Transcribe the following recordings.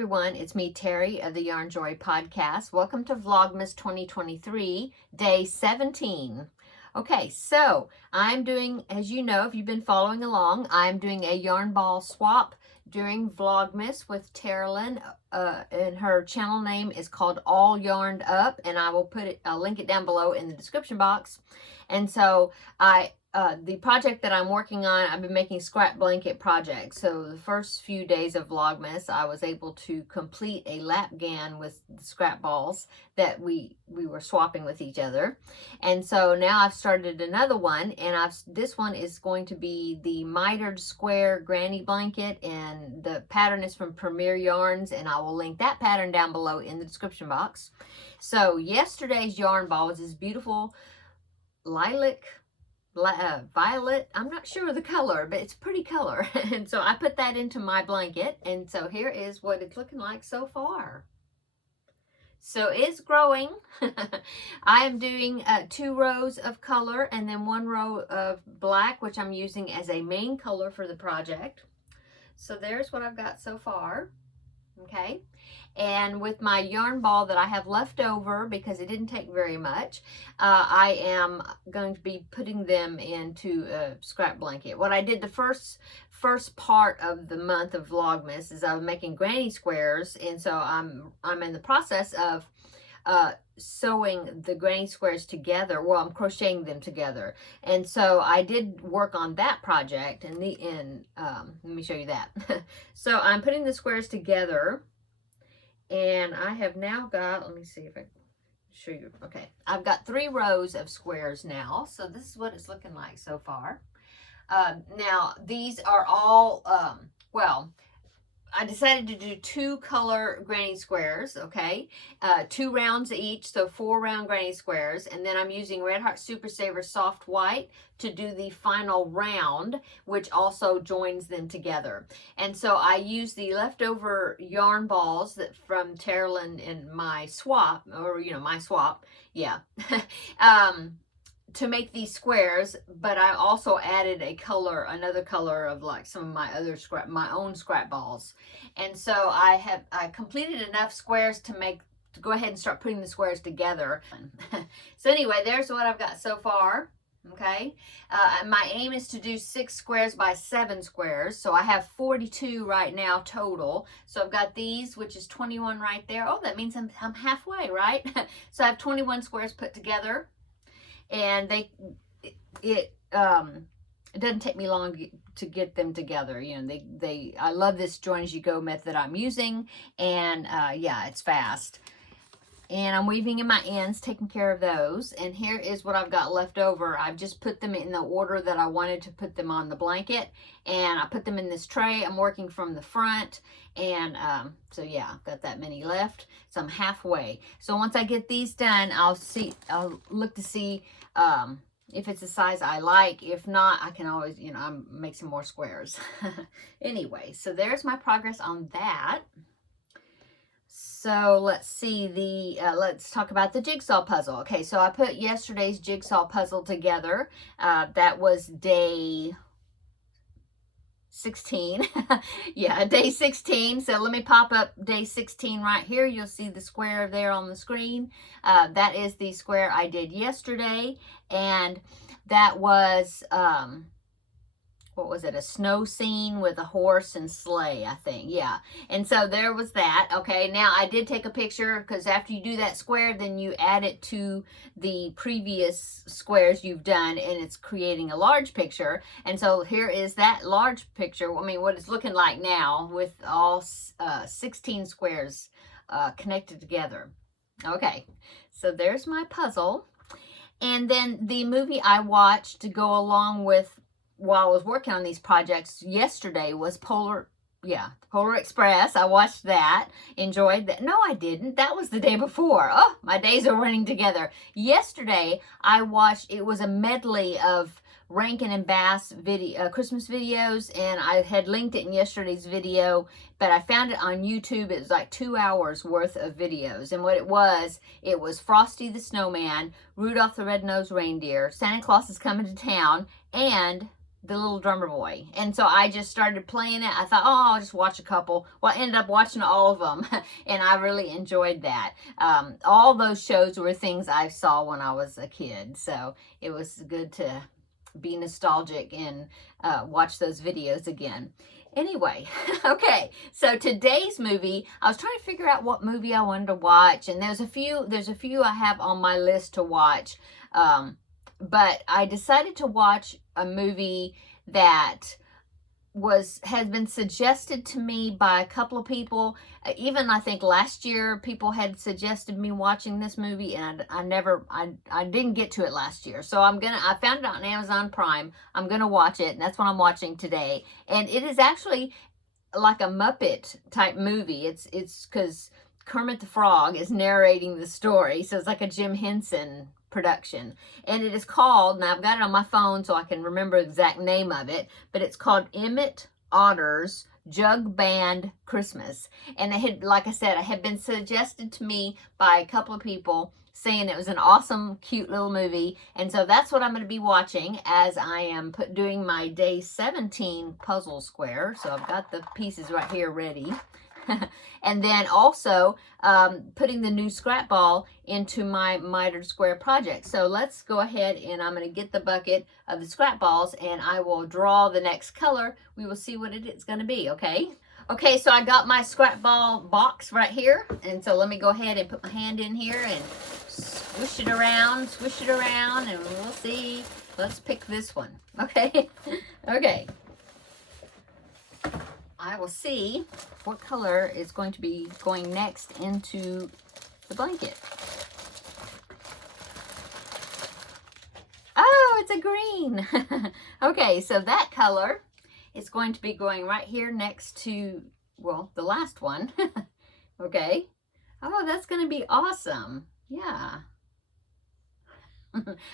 everyone, it's me, Terry of the Yarn Joy podcast. Welcome to Vlogmas 2023, day 17. Okay, so I'm doing, as you know, if you've been following along, I'm doing a yarn ball swap during Vlogmas with Taralynn, and her channel name is called All Yarned Up, and I will I'll link it down below in the description box. And so the project that I'm working on, I've been making scrap blanket projects. So the first few days of Vlogmas, I was able to complete a lap gan with the scrap balls that we were swapping with each other. And so now I've started another one, and this one is going to be the mitered square granny blanket, and the pattern is from Premier Yarns, and I will link that pattern down below in the description box. So yesterday's yarn ball was this beautiful lilac, violet, I'm not sure of the color, but it's a pretty color. And so I put that into my blanket, and so here is what it's looking like so far. So it's growing. I am doing 2 rows of color and then 1 row of black, which I'm using as a main color for the project. So there's what I've got so far. Okay, and with my yarn ball that I have left over, because it didn't take very much, I am going to be putting them into a scrap blanket. What I did the first part of the month of Vlogmas is I was making granny squares, and so I'm in the process of sewing the granny squares together. Well, I'm crocheting them together, and so I did work on that project. And let me show you that. So I'm putting the squares together, and I have now got, let me see if I can show you. Okay, I've got 3 rows of squares now, so this is what it's looking like so far. Now these are all well, I decided to do 2 color granny squares, okay? 2 rounds each, so 4 round granny squares. And then I'm using Red Heart Super Saver Soft White to do the final round, which also joins them together. And so I use the leftover yarn balls from Taralynn in my swap, or, my swap, yeah. To make these squares, but I also added another color of like some of my own scrap balls. And so I completed enough squares to go ahead and start putting the squares together. So anyway, there's what I've got so far. Okay, my aim is to do 6 squares by 7 squares, so I have 42 right now total. So I've got these, which is 21 right there. Oh, that means I'm halfway, right? So I have 21 squares put together. And it doesn't take me long to get them together. I love this join as you go method I'm using, and yeah, it's fast. And I'm weaving in my ends, taking care of those. And here is what I've got left over. I've just put them in the order that I wanted to put them on the blanket, and I put them in this tray. I'm working from the front, and so yeah, I've got that many left. So I'm halfway. So once I get these done, I'll look to see if it's a size I like. If not, I can always, make some more squares. Anyway, so there's my progress on that. So let's see, let's talk about the jigsaw puzzle. Okay, so I put yesterday's jigsaw puzzle together. That was day 16. Yeah, day 16. So let me pop up day 16 right here. You'll see the square there on the screen. That is the square I did yesterday, and that was what was it, a snow scene with a horse and sleigh, I think. Yeah, and so there was that. Okay, now I did take a picture, because after you do that square, then you add it to the previous squares you've done, and it's creating a large picture. And so here is that large picture, what it's looking like now, with all 16 squares connected together. Okay, so there's my puzzle. And then the movie I watched to go along with while I was working on these projects yesterday was Polar Express. I watched that, enjoyed that. No, I didn't. That was the day before. Oh, my days are running together. Yesterday, I watched, it was a medley of Rankin and Bass Christmas videos, and I had linked it in yesterday's video, but I found it on YouTube. It was like 2 hours worth of videos, and what it was Frosty the Snowman, Rudolph the Red-Nosed Reindeer, Santa Claus is Coming to Town, and the little drummer boy. And so I just started playing it. I thought, oh, I'll just watch a couple. Well, I ended up watching all of them, and I really enjoyed that. All those shows were things I saw when I was a kid, so it was good to be nostalgic and watch those videos again. Anyway, okay, so today's movie, I was trying to figure out what movie I wanted to watch, and there's a few I have on my list to watch. But I decided to watch a movie that has been suggested to me by a couple of people. Even I think last year people had suggested me watching this movie, and I didn't get to it last year. So I found it on Amazon Prime. I'm gonna watch it, and that's what I'm watching today. And it is actually like a Muppet type movie. It's because Kermit the Frog is narrating the story, so it's like a Jim Henson production. And it is called, and I've got it on my phone so I can remember the exact name of it, but it's called Emmett Otter's Jug Band Christmas. And it had, like I said, it had been suggested to me by a couple of people saying it was an awesome, cute little movie. And so that's what I'm going to be watching as I am doing my day 17 puzzle square. So I've got the pieces right here ready. And then also putting the new scrap ball into my mitered square project. So let's go ahead, and I'm going to get the bucket of the scrap balls, and I will draw the next color. We will see what it is going to be, okay? Okay, so I got my scrap ball box right here, and so let me go ahead and put my hand in here and swish it around, and we'll see. Let's pick this one, okay? Okay. I will see what color is going to be going next into the blanket. Oh, it's a green. Okay, so that color is going to be going right here next to, well, the last one. Okay. Oh, that's going to be awesome. Yeah.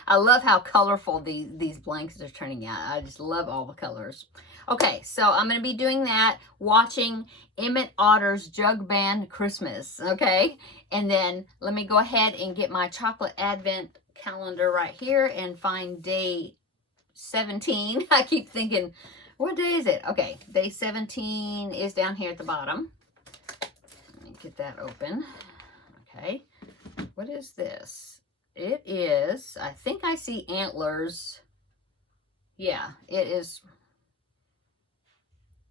I love how colorful these blankets are turning out. I just love all the colors. Okay, so I'm going to be doing that, watching Emmett Otter's Jug Band Christmas, okay? And then let me go ahead and get my chocolate advent calendar right here and find day 17. I keep thinking, what day is it? Okay, day 17 is down here at the bottom. Let me get that open. Okay, what is this? It is, I think I see antlers. Yeah, it is.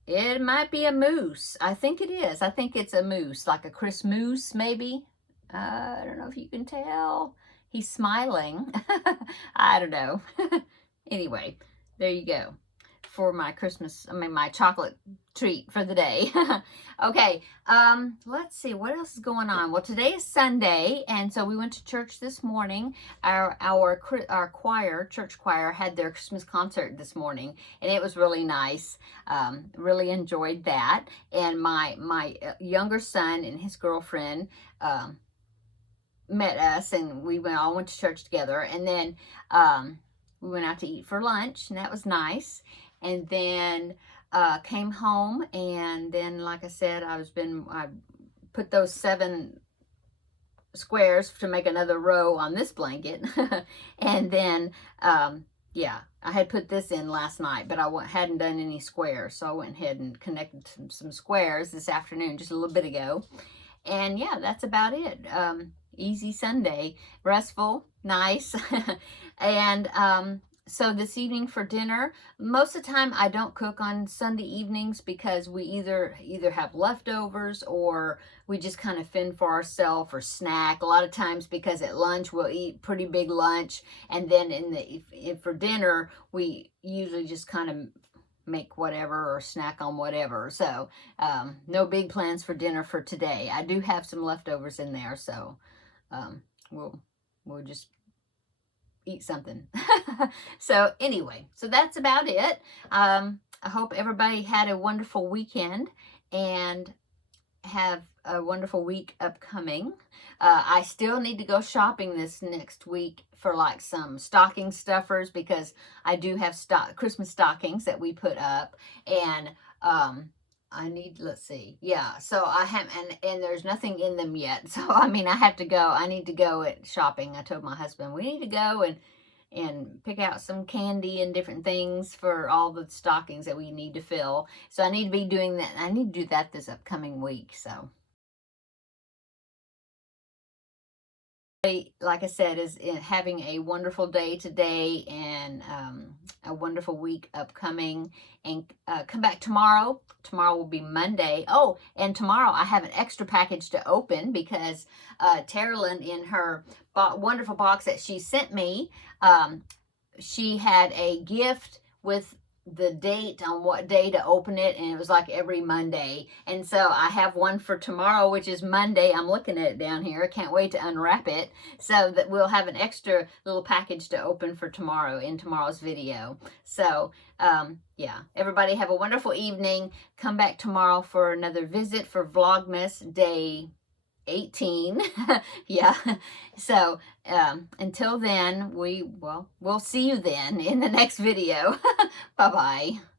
It might be a moose. I think it is. I think it's a moose, like a Christmas maybe. I don't know if you can tell. He's smiling. I don't know. Anyway, there you go. For my my chocolate treat for the day. Okay, let's see, what else is going on? Well, today is Sunday, and so we went to church this morning. Our choir, church choir, had their Christmas concert this morning, and it was really nice. Really enjoyed that. And my younger son and his girlfriend met us, and we all went to church together. And then we went out to eat for lunch, and that was nice. And then came home, and then, like I said, I put those 7 squares to make another row on this blanket. And then, yeah, I had put this in last night, but I hadn't done any squares. So I went ahead and connected some squares this afternoon, just a little bit ago. And yeah, that's about it. Easy Sunday, restful, nice. And so this evening for dinner, most of the time I don't cook on Sunday evenings because we either have leftovers or we just kind of fend for ourselves or snack. A lot of times because at lunch we'll eat pretty big lunch, and then for dinner we usually just kind of make whatever or snack on whatever. So no big plans for dinner for today. I do have some leftovers in there, so we'll just eat something. So anyway, so that's about it. I hope everybody had a wonderful weekend and have a wonderful week upcoming. I still need to go shopping this next week for like some stocking stuffers, because I do have Christmas stockings that we put up, and I need, let's see, yeah, so I have, and there's nothing in them yet. So I mean, I need to go shopping. I told my husband we need to go and pick out some candy and different things for all the stockings that we need to fill. So I need to be doing that. I need to do that this upcoming week. So, like I said, is having a wonderful day today, and a wonderful week upcoming. And come back tomorrow. Tomorrow will be Monday. Oh, and tomorrow I have an extra package to open, because Taralynn, in her wonderful box that she sent me, she had a gift with the date on what day to open it, and it was like every Monday. And so I have one for tomorrow, which is Monday. I'm looking at it down here. I can't wait to unwrap it, so that we'll have an extra little package to open for tomorrow in tomorrow's video. So yeah, everybody have a wonderful evening. Come back tomorrow for another visit for Vlogmas Day 18. Yeah. So until then, we'll see you then in the next video. Bye bye.